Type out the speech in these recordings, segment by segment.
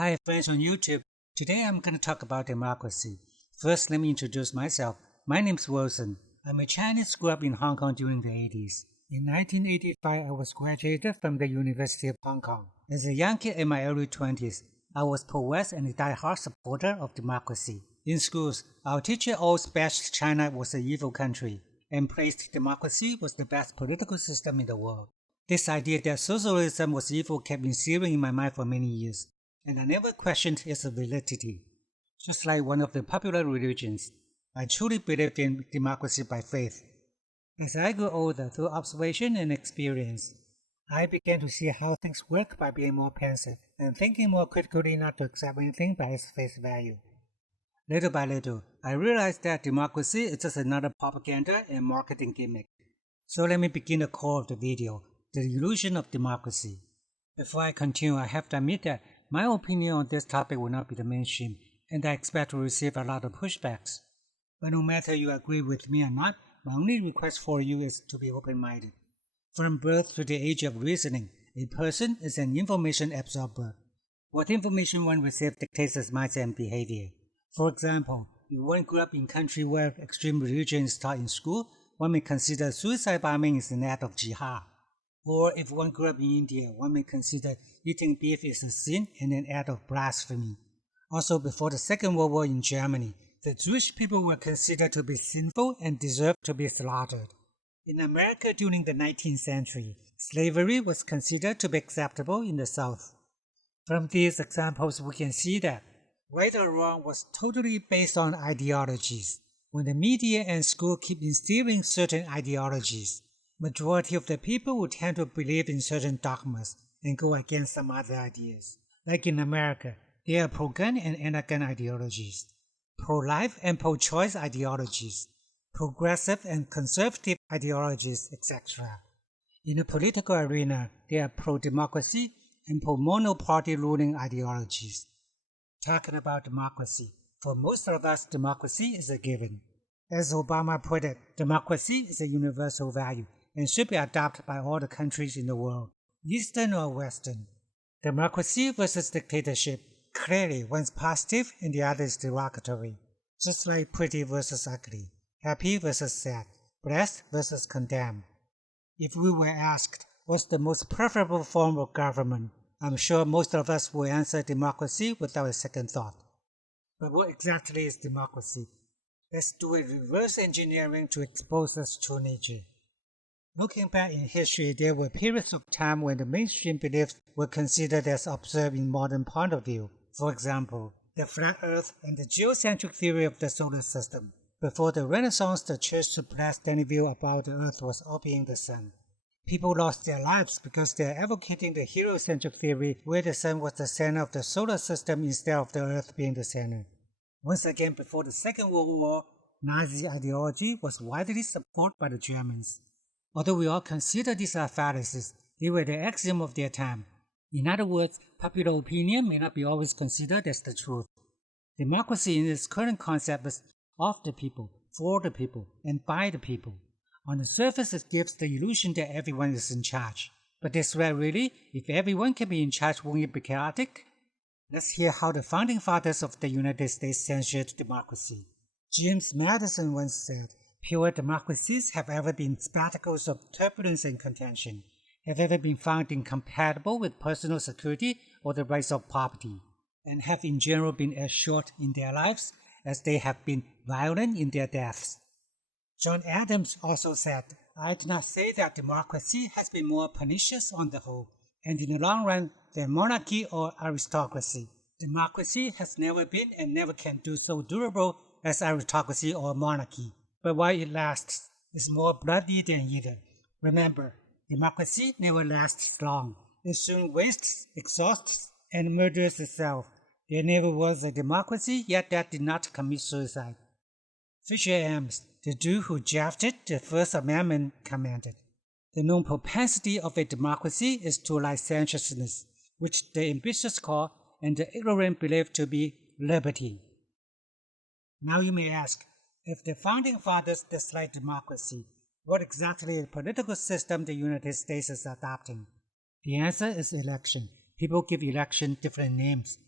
Hi friends on YouTube. Today I'm going to talk about democracy. First, let me introduce myself. My name's Wilson. I'm a Chinese, grew up in Hong Kong during the 80s. In 1985, I was graduated from the University of Hong Kong. As a young kid in my early 20s, I was pro-West and a die-hard supporter of democracy. In schools, our teacher always bashed China was an evil country and praised democracy was the best political system in the world. This idea that socialism was evil kept searing in my mind for many years, and I never questioned its validity. Just like one of the popular religions, I truly believed in democracy by faith. As I grew older through observation and experience, I began to see how things work by being more pensive and thinking more critically not to accept anything by its face value. Little by little, I realized that democracy is just another propaganda and marketing gimmick. So let me begin the core of the video, the illusion of democracy. Before I continue, I have to admit that my opinion on this topic will not be the mainstream, and I expect to receive a lot of pushbacks. But no matter you agree with me or not, my only request for you is to be open-minded. From birth to the age of reasoning, a person is an information absorber. What information one receives dictates his mindset and behavior. For example, if one grew up in a country where extreme religion is taught in school, one may consider suicide bombing is an act of jihad. Or if one grew up in India, one may consider eating beef is a sin and an act of blasphemy. Also, before the Second World War in Germany, the Jewish people were considered to be sinful and deserved to be slaughtered. In America during the 19th century, slavery was considered to be acceptable in the South. From these examples, we can see that right or wrong was totally based on ideologies. When the media and school keep instilling certain ideologies, majority of the people would tend to believe in certain dogmas and go against some other ideas. Like in America, there are pro-gun and anti-gun ideologies, pro-life and pro-choice ideologies, progressive and conservative ideologies, etc. In the political arena, there are pro-democracy and pro-monoparty ruling ideologies. Talking about democracy, for most of us, democracy is a given. As Obama put it, democracy is a universal value and should be adopted by all the countries in the world, Eastern or Western. Democracy versus dictatorship, clearly one's positive and the other is derogatory, just like pretty versus ugly, happy versus sad, blessed versus condemned. If we were asked what's the most preferable form of government, I'm sure most of us will answer democracy without a second thought. But what exactly is democracy? Let's do a reverse engineering to expose its true nature. Looking back in history, there were periods of time when the mainstream beliefs were considered as absurd in modern point of view. For example, the flat earth and the geocentric theory of the solar system. Before the Renaissance, the church suppressed any view about the earth was orbiting the sun. People lost their lives because they are advocating the heliocentric theory where the sun was the center of the solar system instead of the earth being the center. Once again, before the Second World War, Nazi ideology was widely supported by the Germans. Although we all consider these are fallacies, they were the axiom of their time. In other words, popular opinion may not be always considered as the truth. Democracy in its current concept is of the people, for the people, and by the people. On the surface, it gives the illusion that everyone is in charge. But is that really? If everyone can be in charge, won't it be chaotic? Let's hear how the founding fathers of the United States censured democracy. James Madison once said, "Pure democracies have ever been spectacles of turbulence and contention, have ever been found incompatible with personal security or the rights of property, and have in general been as short in their lives as they have been violent in their deaths." John Adams also said, "I do not say that democracy has been more pernicious on the whole, and in the long run, than monarchy or aristocracy. Democracy has never been and never can do so durable as aristocracy or monarchy. But while it lasts, it's more bloody than either. Remember, democracy never lasts long. It soon wastes, exhausts, and murders itself. There never was a democracy yet that did not commit suicide." Fisher Ames, the dude who drafted the First Amendment, commented, "The known propensity of a democracy is to licentiousness, which the ambitious call and the ignorant believe to be liberty." Now you may ask, if the founding fathers dislike democracy, what exactly is the political system the United States is adopting? The answer is election. People give election different names.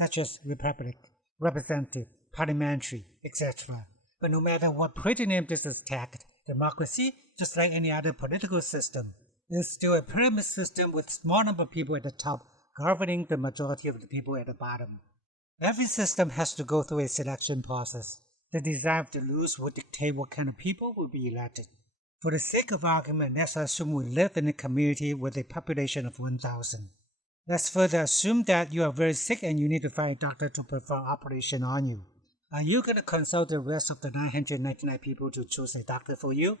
such as republic, representative, parliamentary, etc. But no matter what pretty name this is tagged, democracy, just like any other political system, is still a pyramid system with a small number of people at the top governing the majority of the people at the bottom. Every system has to go through a selection process. The design of the rules will dictate what kind of people will be elected. For the sake of argument, let's assume we live in a community with a population of 1,000. Let's further assume that you are very sick and you need to find a doctor to perform operation on you. Are you going to consult the rest of the 999 people to choose a doctor for you?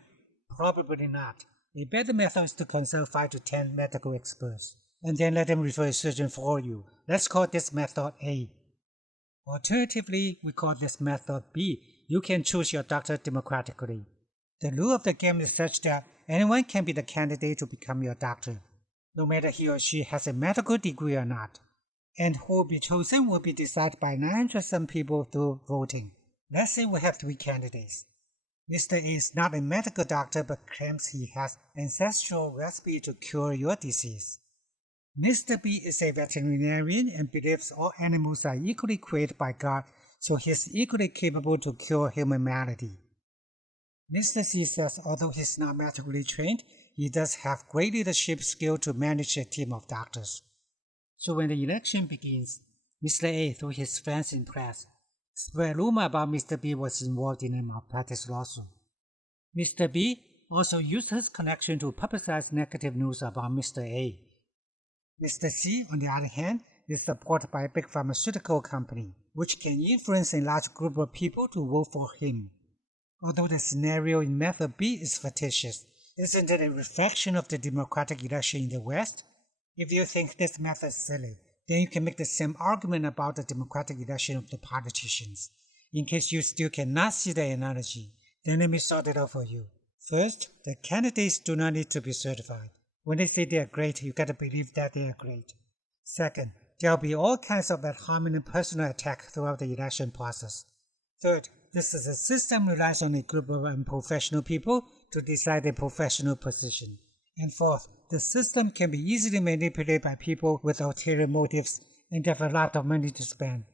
Probably not. A better method is to consult 5 to 10 medical experts, and then let them refer a surgeon for you. Let's call this method A. Alternatively, we call this method B. You can choose your doctor democratically. The rule of the game is such that anyone can be the candidate to become your doctor, no matter he or she has a medical degree or not. And who will be chosen will be decided by 900 people through voting. Let's say we have 3 candidates. Mr. A is not a medical doctor but claims he has ancestral recipe to cure your disease. Mr. B is a veterinarian and believes all animals are equally created by God, so he is equally capable to cure human malady. Mr. C says although he is not medically trained, he does have great leadership skill to manage a team of doctors. So when the election begins, Mr. A, through his friends in press, spread rumor about Mr. B was involved in a malpractice lawsuit. Mr. B also used his connection to publicize negative news about Mr. A. Mr. C, on the other hand, is supported by a big pharmaceutical company, which can influence a large group of people to vote for him. Although the scenario in Method B is fictitious, isn't it a reflection of the democratic election in the West? If you think this method is silly, then you can make the same argument about the democratic election of the politicians. In case you still cannot see the analogy, then let me sort it out for you. First, the candidates do not need to be certified. When they say they are great, you gotta believe that they are great. Second, there will be all kinds of ad hominem personal attack throughout the election process. Third, this is a system that relies on a group of unprofessional people to decide a professional position. And fourth, the system can be easily manipulated by people with ulterior motives and have a lot of money to spend.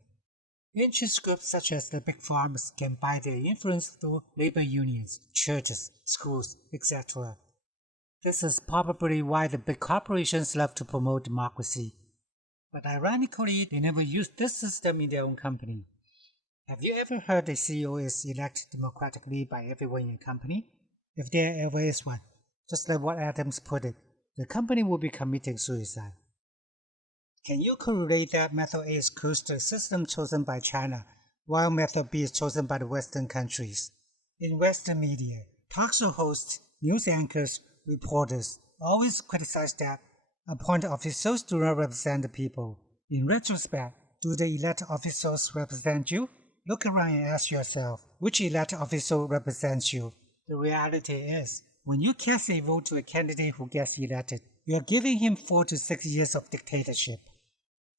Interest groups such as the big farms can buy their influence through labor unions, churches, schools, etc. This is probably why the big corporations love to promote democracy. But ironically, they never use this system in their own company. Have you ever heard a CEO is elected democratically by everyone in a company? If there ever is one, just like what Adams put it, the company will be committing suicide. Can you correlate that Method A is close to a system chosen by China, while Method B is chosen by the Western countries? In Western media, talk show hosts, news anchors, reporters always criticize that appointed officials do not represent the people. In retrospect, do the elected officials represent you? Look around and ask yourself, which elected official represents you? The reality is, when you cast a vote to a candidate who gets elected, you are giving him 4 to 6 years of dictatorship.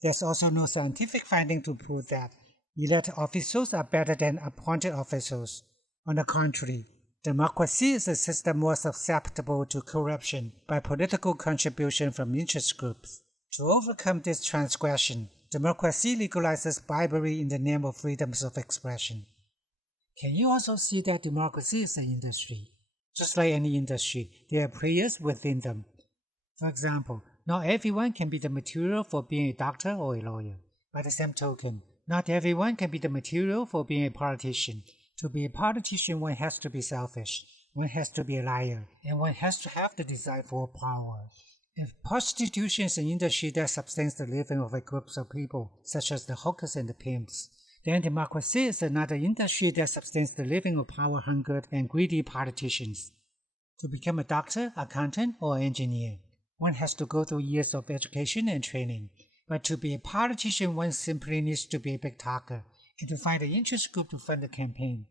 There's also no scientific finding to prove that elected officials are better than appointed officials. On the contrary, democracy is a system more susceptible to corruption by political contribution from interest groups. To overcome this transgression, democracy legalizes bribery in the name of freedoms of expression. Can you also see that democracy is an industry? Just like any industry, there are players within them. For example, not everyone can be the material for being a doctor or a lawyer. By the same token, not everyone can be the material for being a politician. To be a politician, one has to be selfish, one has to be a liar, and one has to have the desire for power. If prostitution is an industry that sustains the living of a group of people, such as the hawkers and the pimps, then democracy is another industry that sustains the living of power-hungered and greedy politicians. To become a doctor, accountant, or engineer, one has to go through years of education and training. But to be a politician, one simply needs to be a big talker and to find an interest group to fund the campaign.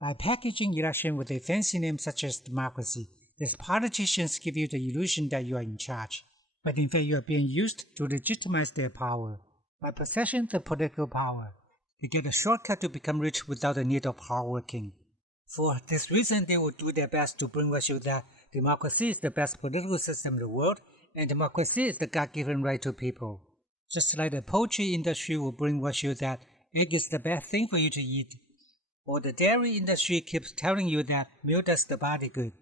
By packaging election with a fancy name such as democracy, these politicians give you the illusion that you are in charge, but in fact you are being used to legitimize their power. By possessing the political power, they get a shortcut to become rich without the need of hard working. For this reason, they will do their best to brainwash you that democracy is the best political system in the world, and democracy is the God-given right to people. Just like the poultry industry will brainwash you that egg is the best thing for you to eat, or the dairy industry keeps telling you that milk does the body good.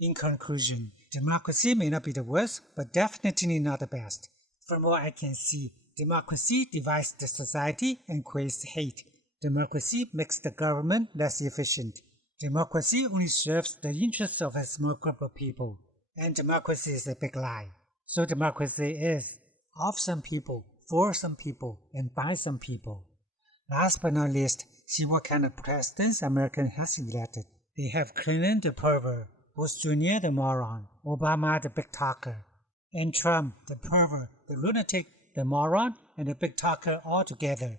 In conclusion, democracy may not be the worst, but definitely not the best. From what I can see, democracy divides the society and creates hate. Democracy makes the government less efficient. Democracy only serves the interests of a small group of people. And democracy is a big lie. So democracy is of some people, for some people, and by some people. Last but not least, see what kind of presidents America has elected. They have Clinton the pervert, Bush Jr. the moron, Obama the big talker, and Trump the pervert, the lunatic, the moron, and the big talker all together.